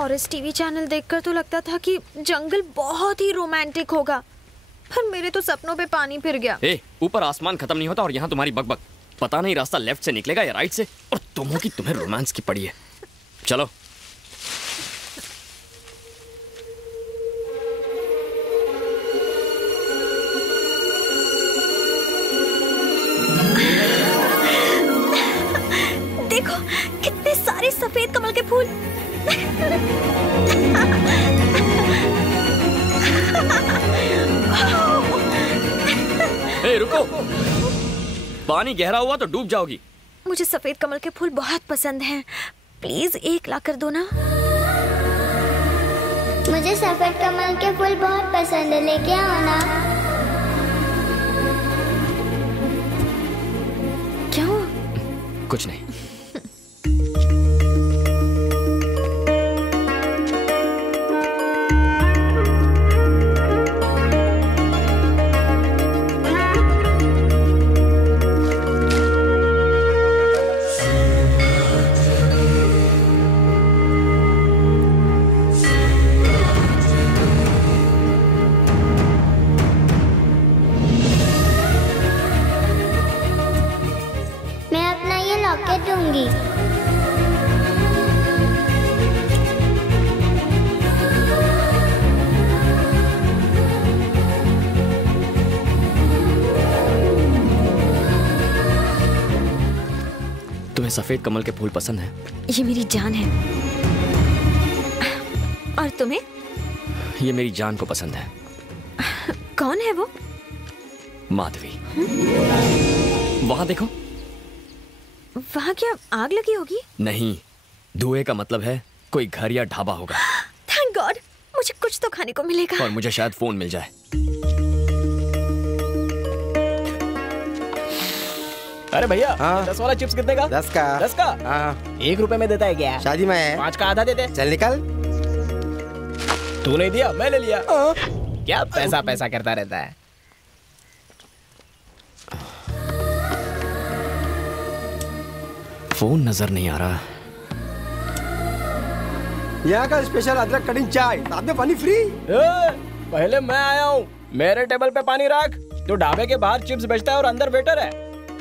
Forest TV channel देखकर तो लगता था कि जंगल बहुत ही रोमांटिक होगा, पर मेरे तो सपनों पे पानी फिर गया। ऊपर आसमान खत्म नहीं होता और यहाँ तुम्हारी बकबक। पता नहीं रास्ता लेफ्ट से निकलेगा या राइट से, और तुम हो कि तुम्हें रोमांस की पड़ी है। चलो। देखो कितने सारे सफेद कमल के फूल। रुको, पानी गहरा हुआ तो डूब जाओगी। मुझे सफेद कमल के फूल बहुत पसंद हैं, प्लीज एक ला कर दो ना। मुझे सफेद कमल के फूल बहुत पसंद है, लेके आओ ना। क्या हुआ? कुछ नहीं। दूंगी। तुम्हें सफेद कमल के फूल पसंद है? ये मेरी जान है। और तुम्हें? ये मेरी जान को पसंद है। कौन है वो? माधवी। वहां देखो। वहां क्या आग लगी होगी? नहीं, धुएं का मतलब है कोई घर या ढाबा होगा। थैंक गॉड, मुझे कुछ तो खाने को मिलेगा। और मुझे शायद फोन मिल जाए। अरे भैया, 10 वाला चिप्स कितने का? 10 का। 10 का? 1 रुपए में देता है क्या? शादी में है। 5 का आधा दे दे। चल निकल। तू नहीं दिया, मैं ले लिया। क्या पैसा पैसा करता रहता है। फोन नजर नहीं आ रहा। यहाँ का स्पेशल अदरक कटिंग चाय, साथ में पानी फ्री। पहले मैं आया हूँ, मेरे टेबल पे पानी रख। तू ढाबे के बाहर चिप्स बेचता है और अंदर वेटर है।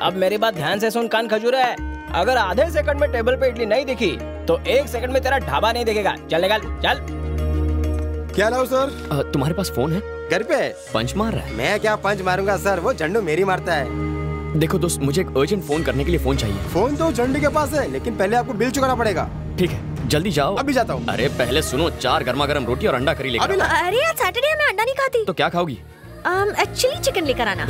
अब मेरी बात ध्यान से सुन, कान खजूर है। अगर आधे सेकंड में टेबल पे इडली नहीं दिखी तो 1 सेकंड में तेरा ढाबा नहीं दिखेगा। चल निकल, चल। क्या लाऊं सर? तुम्हारे पास फोन है? घर पे। पंच मार रहा है? मैं क्या पंच मारूंगा सर, वो झंडू मेरी मारता है। देखो दोस्त, मुझे एक अर्जेंट फोन करने के लिए फोन चाहिए। फोन तो झंडू के पास है, लेकिन पहले आपको बिल चुकाना पड़ेगा। ठीक है, जल्दी जाओ। अभी जाता हूँ। अरे पहले सुनो, 4 गर्मा गर्म रोटी और अंडा करी लेकर। अरे आज सैटरडे है, मैं अंडा नहीं खाती। तो क्या खाओगी? एक्चुअली चिकन लेकर आना।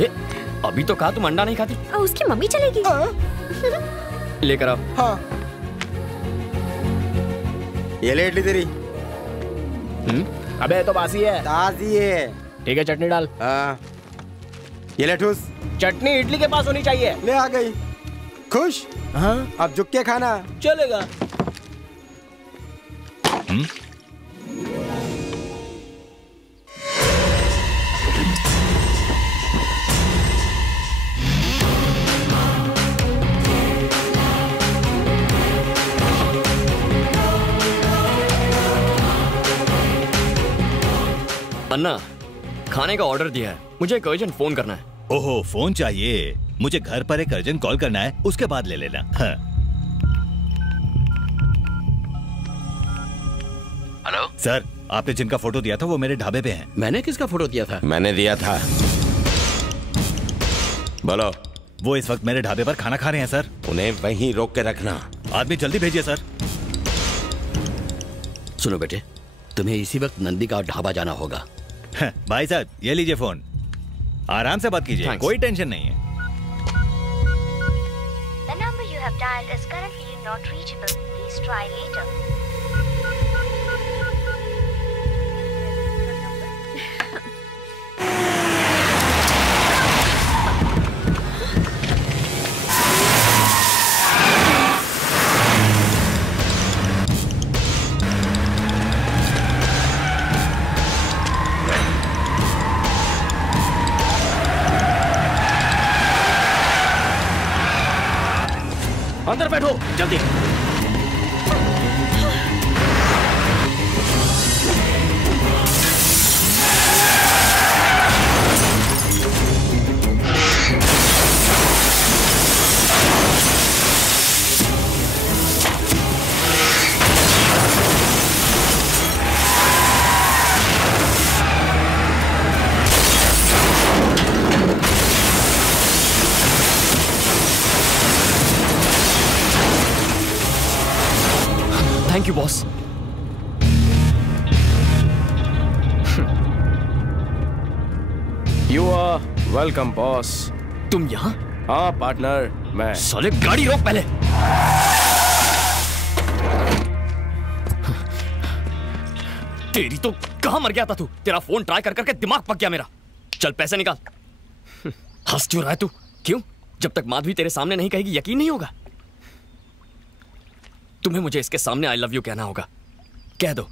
अभी तो कहा तुम अंडा नहीं खाती। उसकी मम्मी चलेगी। लेकर आओ। हाँ। ये ले इडली तेरी। अबे तो बासी है। ताजी है। ठीक है, चटनी डाल। ये ले ठूस। चटनी इडली के पास होनी चाहिए। ले आ गई। खुश? हाँ। अब झुक के खाना। चलेगा। अन्ना, खाने का ऑर्डर दिया है, मुझे एक अर्जेंट फोन करना है। ओहो, फोन चाहिए? मुझे घर पर एक अर्जेंट कॉल करना है, उसके बाद ले लेना। हाँ। हेलो सर, आपने जिनका फोटो दिया था वो मेरे ढाबे पे हैं। मैंने किसका फोटो दिया था? मैंने दिया था। बोलो। वो इस वक्त मेरे ढाबे पर खाना खा रहे हैं सर। उन्हें वहीं रोक के रखना। आदमी जल्दी भेजिए सर। सुनो बेटे, तुम्हें इसी वक्त नंदी का ढाबा जाना होगा। भाई साहब, ये लीजिए फोन, आराम से बात कीजिए, कोई टेंशन नहीं है। The number you have dialed is currently not reachable. Please try later. अंदर बैठो जल्दी। Thank you boss. You are welcome boss. तुम यहाँ? हाँ पार्टनर, मैं। साले गाड़ी रोक पहले। तेरी तो कहां मर गया था तू? तेरा फोन ट्राई कर करके दिमाग पक गया मेरा। चल पैसे निकाल। हंस क्यों रहा है तू? क्यों? जब तक माधवी तेरे सामने नहीं कहेगी यकीन नहीं होगा। तुम्हें मुझे इसके सामने आई लव यू कहना होगा। कह दो।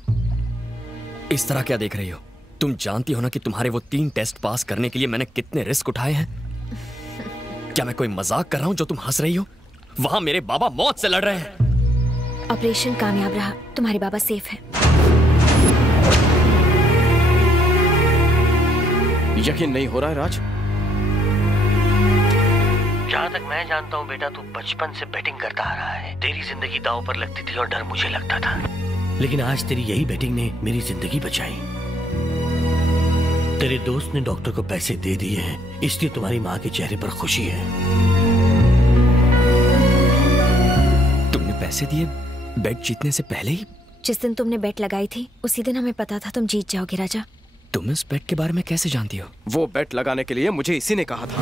इस तरह क्या देख रही हो? तुम जानती हो ना कि तुम्हारे वो 3 टेस्ट पास करने के लिए मैंने कितने रिस्क उठाए हैं। क्या मैं कोई मजाक कर रहा हूं जो तुम हंस रही हो? वहां मेरे बाबा मौत से लड़ रहे हैं। ऑपरेशन कामयाब रहा, तुम्हारे बाबा सेफ है। यकीन नहीं हो रहा है राज। जहाँ तक मैं जानता हूँ बेटा, तू बचपन से बैटिंग करता आ रहा है। तेरी जिंदगी दांव पर लगती थी और डर मुझे लगता था, लेकिन आज तेरी यही बैटिंग ने मेरी जिंदगी बचाई। तेरे दोस्त ने डॉक्टर को पैसे दे दिए हैं, इसलिए तुम्हारी माँ के चेहरे पर खुशी है। तुमने पैसे दिए बेट जीतने से पहले ही? जिस दिन तुमने बेट लगाई थी उसी दिन हमें पता था तुम जीत जाओगे राजा। तुम इस बेट के बारे में कैसे जानती हो? वो बेट लगाने के लिए मुझे इसी ने कहा था।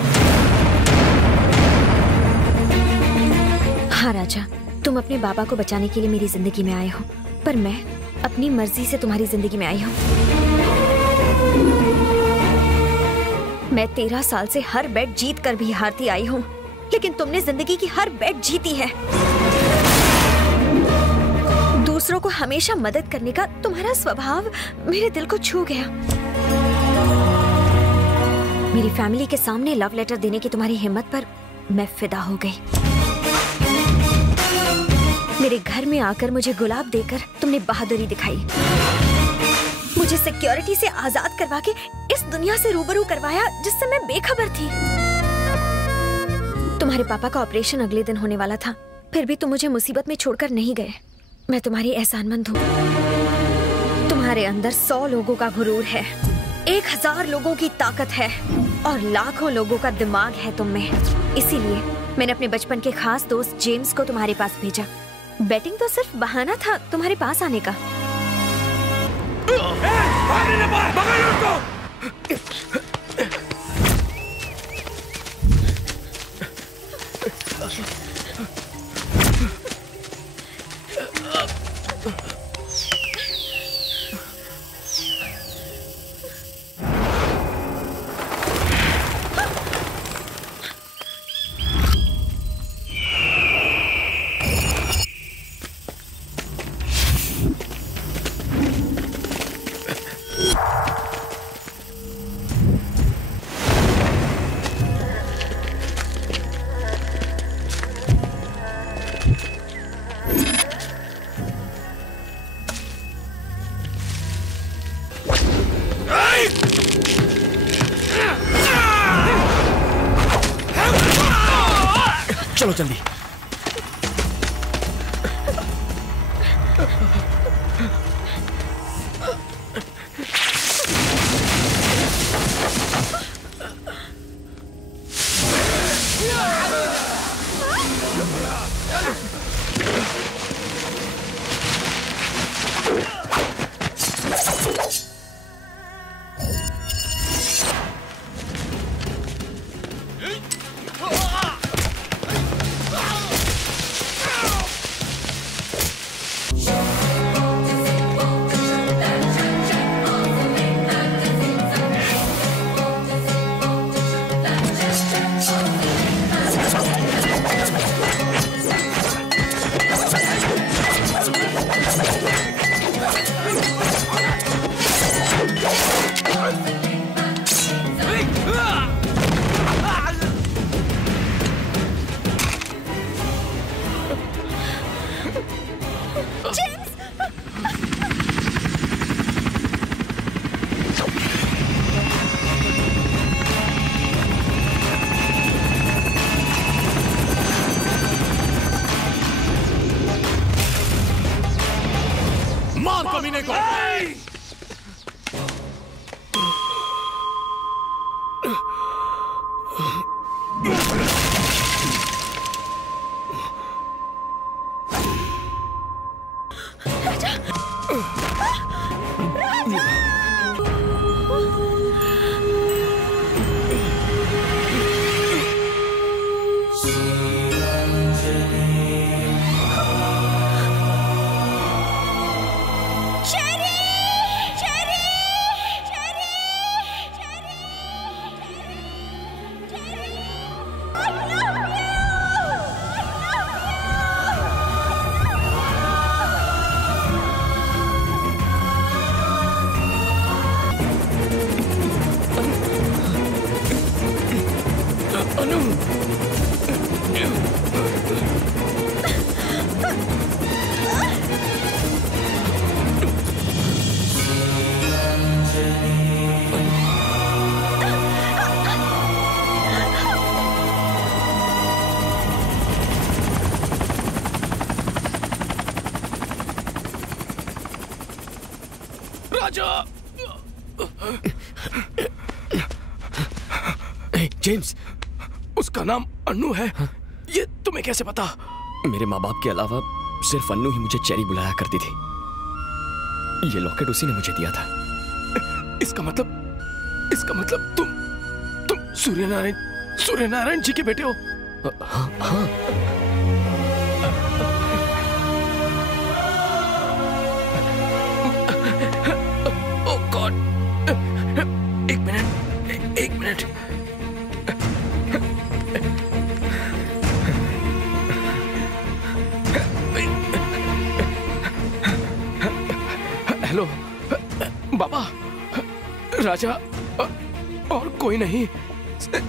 हाँ राजा, तुम अपने बाबा को बचाने के लिए मेरी जिंदगी में आए हो, पर मैं अपनी मर्जी से तुम्हारी जिंदगी में आई हूँ। मैं 13 साल से हर बेट जीत कर भी हारती आई हूँ, लेकिन तुमने जिंदगी की हर बेट जीती है। दूसरों को हमेशा मदद करने का तुम्हारा स्वभाव मेरे दिल को छू गया। मेरी फैमिली के सामने लव लेटर देने की तुम्हारी हिम्मत पर मैं फिदा हो गई। मेरे घर में आकर मुझे गुलाब देकर तुमने बहादुरी दिखाई। मुझे सिक्योरिटी से आजाद करवा के इस दुनिया से रूबरू करवाया जिससे मैं बेखबर थी। तुम्हारे पापा का ऑपरेशन अगले दिन होने वाला था, फिर भी तुम मुझे मुसीबत में छोड़कर नहीं गए। मैं तुम्हारी एहसानमंद हूँ। तुम्हारे अंदर 100 लोगों का गुरूर है, 1000 लोगों की ताकत है और लाखों लोगों का दिमाग है तुम में। इसीलिए मैंने अपने बचपन के खास दोस्त जेम्स को तुम्हारे पास भेजा। बैटिंग तो सिर्फ बहाना था तुम्हारे पास आने का। चलो जल्दी। राजा। जेम्स, उसका नाम अन्नू है। ये तुम्हें कैसे पता? मेरे माँ बाप के अलावा सिर्फ अन्नू ही मुझे चेरी बुलाया करती थी। ये लॉकेट उसी ने मुझे दिया था। इसका मतलब तुम सूर्यनारायण जी के बेटे हो? हाँ हाँ। ओह गॉड, एक मिनट। हेलो बाबा, राजा और कोई नहीं,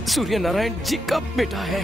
सूर्यनारायण जी का बेटा है।